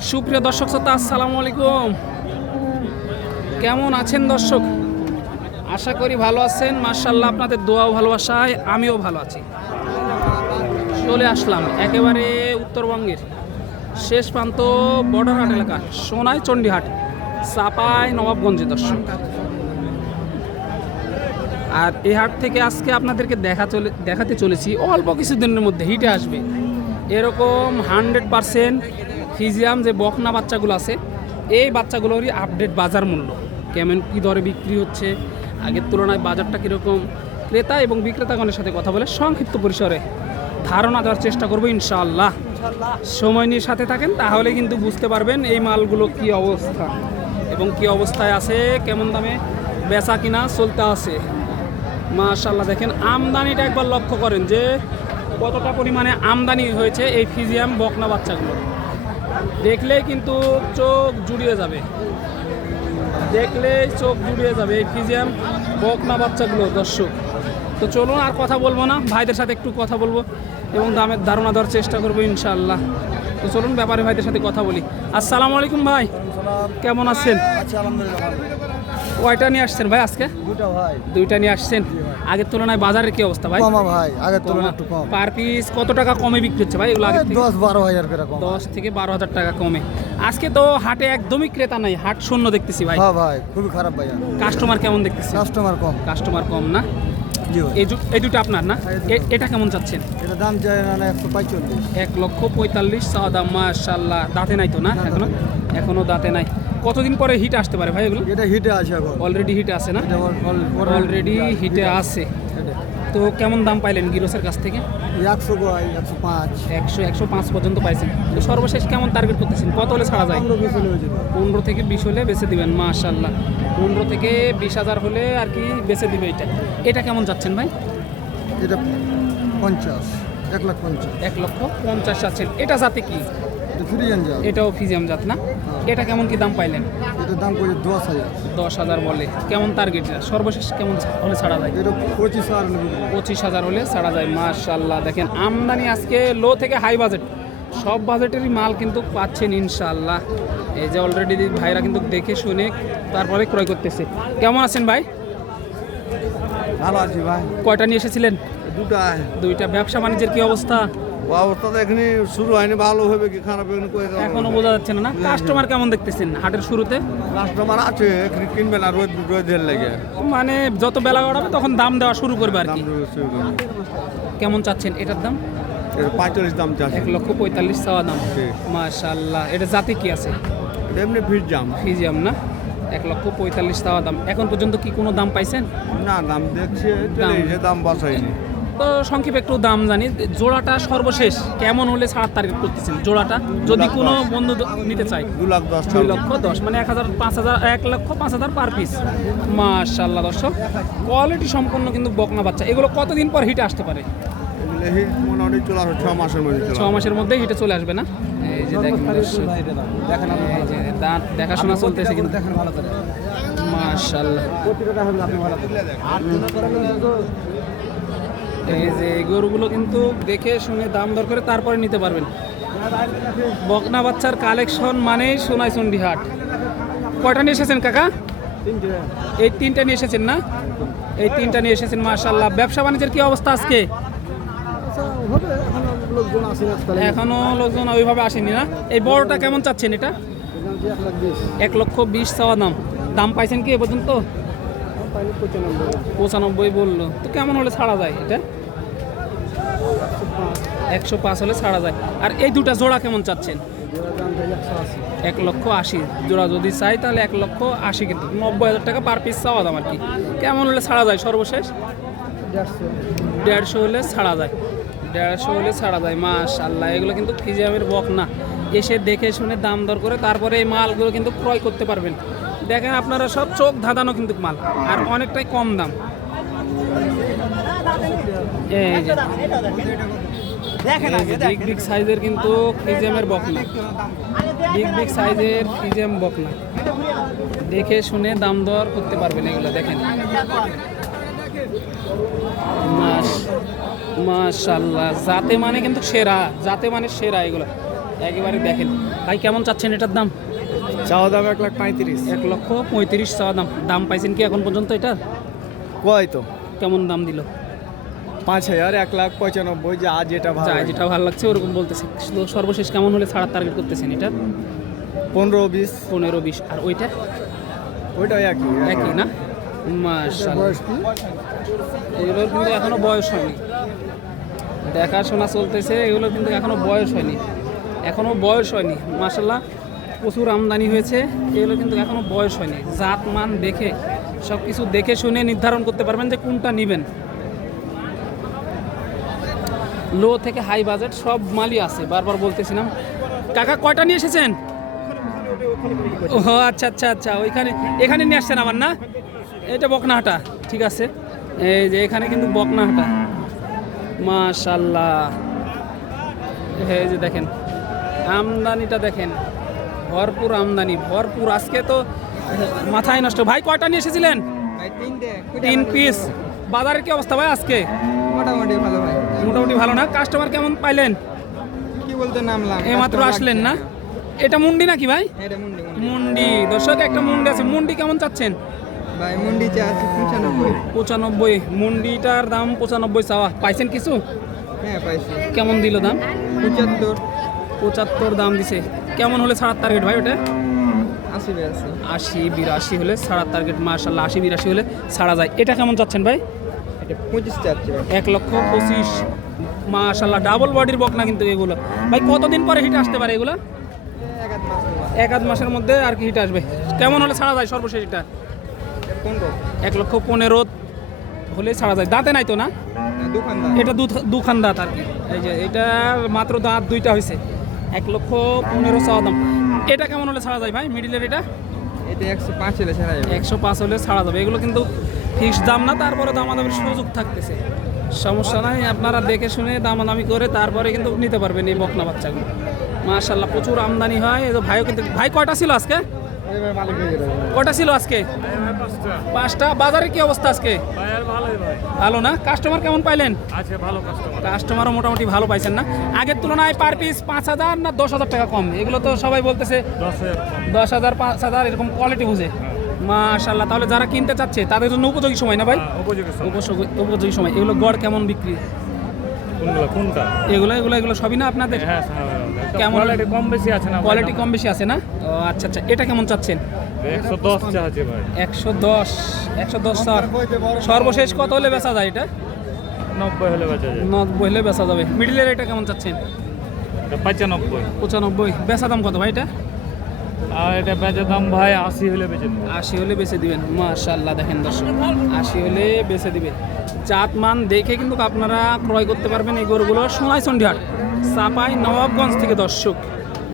সুপ্রিয় দর্শক শ্রোতা, আসসালামু আলাইকুম। কেমন আছেন দর্শক? আশা করি ভালো আছেন। মার্শাল্লাহ আপনাদের দোয়াও ভালোবাসায়, আমিও ভালো আছি। চলে আসলাম একেবারে উত্তরবঙ্গের শেষ প্রান্ত বর্ডারহাট এলাকা, সোনাই চণ্ডীহাট, চাপাই নবাবগঞ্জে দর্শক। আর এই হাট থেকে আজকে আপনাদেরকে দেখা চলে, দেখাতে চলেছি। অল্প কিছুদিনের মধ্যে হিটে আসবে। এরকম হান্ড্রেড পারসেন্ট ফিজিয়াম যে বকনা বাচ্চাগুলো আছে, এই বাচ্চাগুলোরই আপডেট বাজার মূল্য। কেমন কী দরে বিক্রি হচ্ছে, আগের তুলনায় বাজারটা কীরকম? ক্রেতা এবং বিক্রেতাগণের সাথে কথা বলে সংক্ষিপ্ত পরিসরে ধারণা দেওয়ার চেষ্টা করব ইনশাআল্লাহ। সময় নিয়ে সাথে থাকেন, তাহলে কিন্তু বুঝতে পারবেন এই মালগুলো কি অবস্থা এবং কি অবস্থায় আছে, কেমন দামে বেচা কিনা চলতে আছে। মাশাল্লাহ দেখেন আমদানিটা একবার লক্ষ্য করেন যে কতটা পরিমাণে আমদানি হয়েছে এই ফিজিয়াম বকনা বাচ্চাগুলো। দেখলেই কিন্তু চোখ জুড়িয়ে যাবে। দেখলেই চোখ জুড়িয়ে যাবে এই ফিজিয়াম বকনা বাচ্চাগুলো দর্শক। তো চলুন আর কথা বলব না ভাইদের সাথে একটু কথা বলব এবং দামের ধারণা দেওয়ার চেষ্টা করব ইনশাআল্লাহ। তো চলুন ব্যাপারে ভাইদের সাথে কথা বলি। আসসালামু আলাইকুম ভাই। কেমন আছেন? কয়টা নিয়ে আসছেন ভাই আজকে? দুইটা নিয়ে আসছেন। আগের তুলনায় বাজারের কি অবস্থা ভাই? কমা ভাই আগের তুলনায় একটু কম। পার পিস কত টাকা কমে বিক্রি হচ্ছে ভাই এগুলো আগে দশ বারো হাজার করে কম। দশ থেকে বারো হাজার টাকা কমে। আজকে তো হাটে একদমই ক্রেতা নাই হাট শূন্য দেখতেছি ভাই। হ্যাঁ ভাই খুবই খারাপ ভাই কাস্টমার কেমন দেখতেছি? কাস্টমার কম। কাস্টমার কম না? এই দুটো আপনার না? এটা কেমন চাচ্ছেন? এটা দাম চাই না একশো পঁয়তাল্লিশ। এক লক্ষ পঁয়তাল্লিশ চাওয়া দাম মাশাল্লাহ দাঁতে নাই তো না এখনও? এখনও দাঁতে নাই। কতদিন পরে হিট আসতে পারে ভাই এগুলো? এটা হিটে আছে এখন। অলরেডি হিটে আছে না? অলরেডি হিটে আছে। তো কেমন দাম পাইলেন গিরোসের কাছ থেকে? একশো একশো পাঁচ। একশো একশো পাঁচ পর্যন্ত পাইছেন। তো সর্বশেষ কেমন টার্গেট করতেছেন? কত হলে ছাড়া যায়? পনেরো হয়ে থেকে বিশ হলে বেচে দিবেন মাশাল্লাহ পনেরো থেকে বিশ হাজার হলে আর কি বেছে দিবে এটা। এটা কেমন যাচ্ছেন ভাই? এটা পঞ্চাশ এক লাখ পঞ্চাশ। এক লক্ষ পঞ্চাশ যাচ্ছেন। এটা জাতে কি? এটাও ফিজিয়াম জাত না? এটা কেমন কি দাম পাইলেন? এটার দাম করে দশ হাজার। দশ হাজার বলে। কেমন টার্গেট সর্বশেষ কেমন হলে ছাড়া যায়? এটা পঁচিশ হাজার পঁচিশ হাজার হলে ছাড়া যায় মাশাল্লাহ দেখেন আমদানি আজকে লো থেকে হাই বাজেট সব বাজেটেরই মাল কিন্তু পাচ্ছেন ইনশাল্লাহ এই যে অলরেডি ভাইরা কিন্তু দেখে শুনে তারপরে ক্রয় করতেছে। কেমন আছেন ভাই? ভালো আছি ভাই। কয়টা নিয়ে এসেছিলেন? দুটা দুইটা। ব্যবসা বাণিজ্যের কি অবস্থা? অবস্থা তো এখানে শুরু হয়নি ভালো হবে কি খারাপ এখানে করে এখনও বোঝা যাচ্ছে না না? কাস্টমার কেমন দেখতেছেন হাটের শুরুতে? কাস্টমার আছে এখানে কিনবে না রোদ রোদের লেগে। মানে যত বেলা গড়াবে তখন দাম দেওয়া শুরু করবে আর কি। কেমন চাচ্ছেন এটার দাম? পঁয়তাল্লিশ দাম চাচ্ছে। এক লক্ষ পঁয়তাল্লিশ চাওয়া দাম। মাশাল্লাহ এটা জাতি কি আছে? এমনি ফিট জাম ফিজিয়াম না? এক লক্ষ পঁয়তাল্লিশ চাওয়া দাম। এখন পর্যন্ত কি কোনো দাম পাইছেন? না দাম দেখছে দাম। বসাইনি তো সংক্ষেপে একটু দাম জানি। জোড়াটা সর্বশেষ কেমন হলে ছাড়ার টার্গেট করতেছেন? জোড়াটা যদি কোনো বন্ধু নিতে চায়। দু লাখ দশ দুই লক্ষ দশ মানে এক হাজার পাঁচ হাজার এক লক্ষ পাঁচ হাজার পার পিস মাশাল্লাহ দর্শক কোয়ালিটি সম্পন্ন কিন্তু বকনা বাচ্চা। এগুলো কতদিন পর হিটে আসতে পারে? ছ মাসের মধ্যে হিটে চলে আসবে না? এই যে দেখেন দাঁত দেখাশোনা চলতেছে কিন্তু। দেখেন মাশাল্লাহ এই যে গরুগুলো কিন্তু দেখে শুনে দাম দর করে তারপরে নিতে পারবেন। বকনা বাচ্চার কালেকশন মানেই সোনাইচন্ডি হাট কয়টা নিয়ে এসেছেন কাকা? এই তিনটা নিয়ে এসেছেন না? এই তিনটা নিয়ে এসেছেন মাশাল্লাহ ব্যবসা বাণিজ্যের কি অবস্থা আজকে? এখনও লোকজন ওইভাবে আসেনি না? এই বড়টা কেমন চাচ্ছেন এটা? এক লক্ষ বিশ চাওয়া দাম। দাম পাইছেন কি এ পর্যন্ত? পঁচানব্বই। বলল। তো কেমন হলে ছাড়া যায় এটা? একশো পাঁচ হলে ছাড়া যায়। আর এই দুটা জোড়া কেমন চাচ্ছেন? এক লক্ষ আশি। জোড়া যদি চাই তাহলে এক লক্ষ আশি কিন্তু। নব্বই হাজার টাকা পার পিস চাওয়া দাম আর কি। কেমন হলে ছাড়া যায় সর্বশেষ? দেড়শো হলে ছাড়া যায়। দেড়শো হলে ছাড়া যায়। মাস আল্লাহ এগুলো কিন্তু ফিজিয়ামের বক না। এসে দেখে শুনে দাম দর করে তারপরে এই মালগুলো কিন্তু ক্রয় করতে পারবেন। দেখেন আপনারা সব চোখ ধাঁধানো কিন্তু মাল, আর অনেকটাই কম দাম। বিগ বিগ সাইজের কিন্তু ফিজিয়ামের বকনা। বিগ বিগ সাইজের ফিজিয়াম বকনা। দেখে শুনে দাম দর করতে পারবেন এগুলো, দেখেন। মাশাল্লাহ, জাতে মানে কিন্তু সেরা, জাতে মানে সেরা এগুলো। একেবারে দেখেন। ভাই, কেমন চাচ্ছেন এটার দাম? চাওয়া দাম এক লাখ পঁয়ত্রিশ। এক লক্ষ পঁয়ত্রিশ চাওয়া দাম। দাম পাইছেন কি এখন পর্যন্ত এটা? কয় তো? কেমন দাম দিল? পাঁচ হাজার এক লাখ পঁচানব্বই যা যেটা ভালো যেটা ভালো লাগছে ওরকম বলতেছে। শুধু সর্বশেষ কেমন হলে ছাড়ার টার্গেট করতেছেন এটা? পনেরো বিশ। পনেরো বিশ। আর ওইটা? ওইটাই একই একই। না? এগুলোর কিন্তু এখনও বয়স হয়নি। দেখাশোনা চলতেছে এগুলো কিন্তু এখনও বয়স হয়নি। এখনও বয়স হয়নি মাসাল্লাহ প্রচুর আমদানি হয়েছে। এগুলো কিন্তু এখনও বয়স হয়নি। জাত, মান দেখে সব কিছু দেখে শুনে নির্ধারণ করতে পারবেন যে কোনটা নেবেন। লো থেকে হাই বাজেট সব মালই আছে, বারবার বলতেছিলাম। কাকা, কয়টা নিয়ে এসেছেন? ও আচ্ছা আচ্ছা আচ্ছা ওইখানে, এখানে নিয়ে আসছেন আমার না? এটা বকনাহাটা, ঠিক আছে। এই যে এখানে কিন্তু বকনাহাটা। মাশাল্লাহ। এই যে দেখেন, আমদানিটা দেখেন। ভরপুর আমদানি ভরপুর। আজকে তো মাথায় নষ্ট। ভাই কয়টা নিয়ে এসেছিলেন? তিন পিস বাজারের কি অবস্থা ভাই আজকে? মোটামুটি ভালো ভাই। মোটামুটি ভালো না? কাস্টমার কেমন পাইলেন? কি বলতে নামলাম? এইমাত্র আসলেন না? এটা মুন্ডি নাকি ভাই? মুন্ডি মুন্ডি। দর্শক একটা মুন্ডি আছে। মুন্ডি কেমন চাচ্ছেন? ভাই মুন্ডি পঁচানব্বই। পঁচানব্বই। মুন্ডিটার দাম পঁচানব্বই চাওয়া। পাইছেন কিছু? হ্যাঁ পাইছি। কেমন দিল দাম? পঁচাত্তর। পঁচাত্তর দাম দিছে। কেমন হলে ছাড়ার টার্গেট ভাই ওটা? আশি বিরাশি। আশি বিরাশি হলে ছাড়ার টার্গেট মার্শাল্লাহ আশি বিরাশি হলে ছাড়া যায় এটা কেমন চাচ্ছেন ভাই? এটা পঁচিশ চাচ্ছি এক লক্ষ পঁচিশ। মাশাল্লাহ ডাবল বডির বক না কিন্তু এগুলো। ভাই কতদিন পরে হিট আসতে পারে এগুলো? এক আধ মাসের মধ্যে আর কি হিট আসবে। কেমন হলে ছাড়া যায় সর্বশেষ এটা? এক লক্ষ পনেরো হলে ছাড়া যায় দাঁতে নাই তো না? না, এটা দুখান দাঁত আর কি। এই যে এটা মাত্র দাঁত দুইটা হয়েছে এক লক্ষ পনেরো চাওয়া দাম এটা কেমন হলে ছাড়া যায় ভাই? মিডিলের এটা? এটা একশো পাঁচ হলে ছাড়া যাবে। একশো পাঁচ হলে ছাড়া যাবে। এগুলো কিন্তু ফিক্সড দাম না তারপরে আমাদের সুযোগ থাকতেছে। সমস্যা নাই আপনারা দেখে শুনে দামাদামি করে তারপরে কিন্তু নিতে পারবেন এই বকনা বাচ্চাগুলো। মাশাল্লাহ প্রচুর আমদানি হয়। এই ভাইও কিন্তু ভাই কয়টা ছিল আজকে? হয়ে কয়টা ছিল আজকে? পাঁচটা। বাজারে কি অবস্থা আজকে? ভালো না? কাস্টমার কেমন পাইলেন? আছে ভালো কাস্টমার কাস্টমারও মোটামুটি ভালো পাইছেন না। আগের তুলনায় পার পিস পাঁচ হাজার না দশ হাজার টাকা কম? এগুলো তো সবাই বলতেছে দশ হাজার পাঁচ হাজার এরকম কোয়ালিটি বুঝে। মাশাল্লাহ তাহলে যারা কিনতে চাচ্ছে তাদের জন্য উপযোগী সময় না ভাই? উপযোগী সময়। উপযোগী উপযোগী সময়। এগুলো গড় কেমন বিক্রি? কোনটা? এগুলো এগুলো এগুলো সবই না আপনাদের? হ্যাঁ। কেমন? কোয়ালিটি কম বেশি আছে না কোয়ালিটি কম বেশি আছে না? ও আচ্ছা আচ্ছা এটা কেমন চাচ্ছেন? একশো দশ ভাই। একশো দশ একশো দশ স্যার। সর্বশেষ কত হলে বেচা যায় এটা? নব্বই হলে বেচা যায়। নব্বই হলে বেচা যাবে। মিডিলের এটা কেমন চাচ্ছেন? পঁচানব্বই। পঁচানব্বই। বেচা দাম কত ভাই এটা? আর এটা বেচার দাম ভাই আশি হলে বেচে দেবো আশি হলে বেচে দিবেন। মাশাল্লাহ দেখেন দর্শক। আশি হলে বেচে দিবে। জাত মান দেখে কিন্তু আপনারা ক্রয় করতে পারবেন এই গরুগুলো সোনাইচন্ডি হাট চাপাই নবাবগঞ্জ থেকে দর্শক।